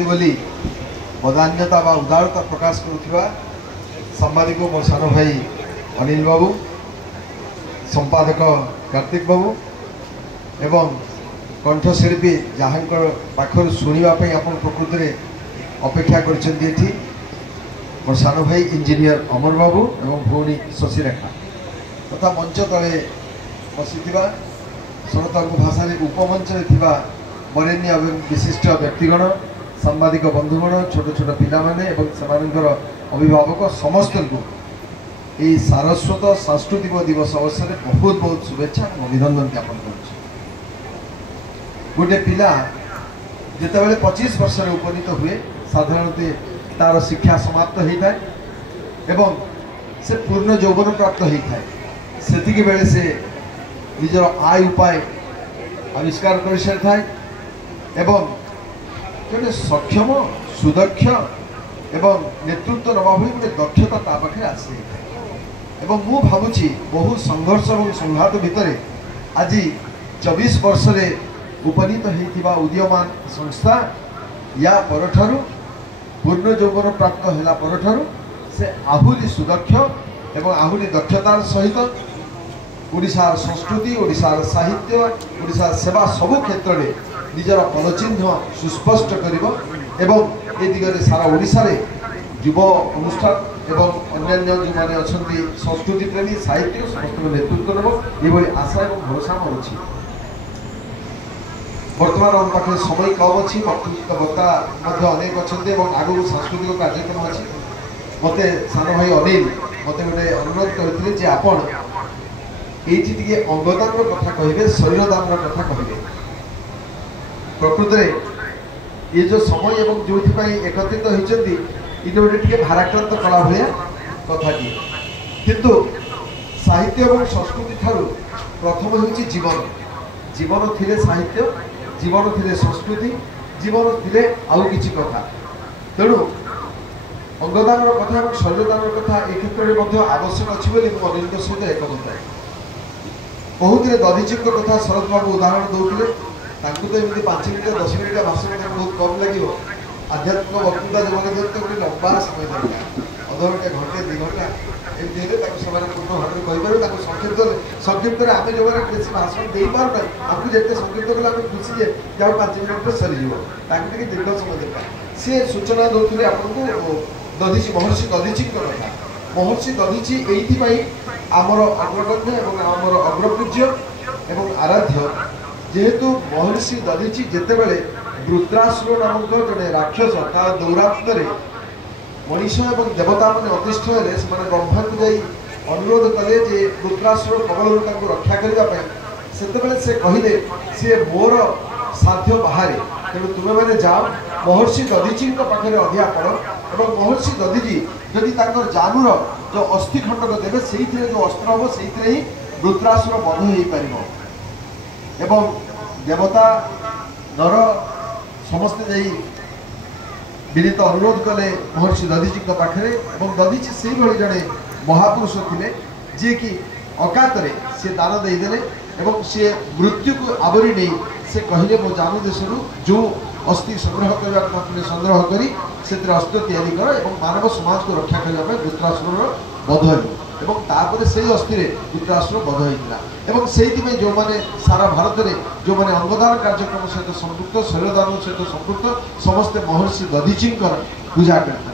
करछंती बोली बदान्यता बा उदारता प्रकाश करुवा सांबादिक मोर सान भाई अनिल बाबू, संपादक कार्तिक बाबू एवं कंठशिल्पी जहाँ पाखर शुणापी आप प्रकृति में अपेक्षा कर मोर सान भाई इंजीनियर अमर बाबू एवं भौणी शशिरेखा तथा मंच तले बसी सरतांग भाषा उपमंच बरेण्य एवं विशिष्ट व्यक्तिगण सांबादिक बंधुगण छोट छोट पिला माने एवं सेमानकर अभिभावक समस्त को यही सारस्वत सांस्कृतिक दिवस अवसर में बहुत बहुत शुभेच्छा और अभिनंदन ज्ञापन कर गोटे पिला जिते बड़े 25 वर्ष उपनीत हुए साधारणतः तार शिक्षा समाप्त होता है एवं से पूर्ण यौवन प्राप्त होता है से बेले से निजर आय उपाय आविष्कार कर सारी था एवं जड़े सक्षम सुदक्ष एवं नेतृत्व नवा भली गोटे दक्षता ता पाखे आसी एवं मु भावुची बहु संघर्ष और संघात भितर आज 24 वर्ष रे उपनीत होता उदीयमान संस्था या परठारु पूर्ण यौवन प्राप्त होला परठारु से आहुरी सुदक्ष एवं आहुरी दक्षतार सहित ओडिशार संस्कृति ओडिशार साहित्य ओडिशार सेवा सबु क्षेत्र में निजर पदचिह्न सुस्पष्ट करिबो एवं ए दिगरे सारा ओडिशा रे युव अनुष्ठान एवं अन्यान्य जो माने अछंती संस्कृति प्रेमी साहित्य समस्त नेतृत्व नेब एभली आशा एवं भरोसा मोर अछि। वर्तमान हम पाखे समय कम अच्छी वक्ता अनेक अच्छा और आगू सांस्कृतिक कार्यक्रम अच्छी मत सान भाई अनिल मत गोटे अनुरोध करते जे आपण ये अंगदान कथा कहे शरीर दान कथा कहे प्रकृत में ये जो समय एवं जो एकत्रित होती ये गोटे भाराक्रांत कला भाया कथाटी किंतु साहित्य और संस्कृति ठारू प्रथम हूँ जीवन जीवन थिले साहित्य जीवन थिले संस्कृति जीवन थिले आउ किछि कथा तेणु अंगदान कथा और शरीरदान कथा ए क्षेत्र में आवश्यक अच्छी बोली अनिल सहित एकमत है। बहुत दधीची कथा शरद बाबू उदाहरण दौले तो एमती 5 मिनिट 10 मिनिट भाषण बहुत कम लगे आध्यात्मिक वक्तृता जो मैंने गोटे लंबा समय दरकार अध घंटे घंटे 2 घंटा एमती पूर्ण भाव में कहीपर संक्षिप्त संक्षिप्त आम जो बेसी भाषण दे पार आपको जिते संक्षिप्त कले आम खुशी जे जहाँ 5 मिनिट सरीजे दीर्घ समय दरकार सी सूचना दौले आपको दधीची महर्षि दधीची कथा महर्षि दधीची ये आमर अग्रगण्य एवं आमर अग्रपूज्य एवं आराध्य जेहेतु महर्षि दधीची जिते बड़े रुद्रासुर नामक जड़े राक्षस तार दौरात्म मनीष एवं देवता मैंने अतिष्ठ हेले से ब्रह्मा को जाई अनुरोध कले जे रुद्रासुर कबल रक्षा करने से कहले सी मोर साध्य बाहर तेणु तुम्हें मैंने जाओ महर्षि दधीची पाखे अधिया पड़ और महर्षि दधीजी जदि जानूर जो अस्थि खंडक देवे से जो अस्त्र हम से ही रुद्रासुर बध हो पार एवं देवता नर समस्ते जाई विनीत अनुरोध कले महर्षि दधीजी पाखे और दधीची से जड़े महापुरुष थे जी कि अकातरे सी दान देदेले एवं सी मृत्यु को आवरी नहीं से कहले मो जानू देश जो अस्थि संग्रह करने संग्रह करी से अस्त्र तैयारी कर एवं मानव समाज को रक्षा करने रुद्रासुर बध हो तापर से अस्थि रुद्रासुर बध होता से जो मैंने सारा भारत में जो मैंने अंगदान कार्यक्रम सहित संपृक्त शरीरदान सहित संपृक्त समस्ते महर्षि दधीची पूजा करते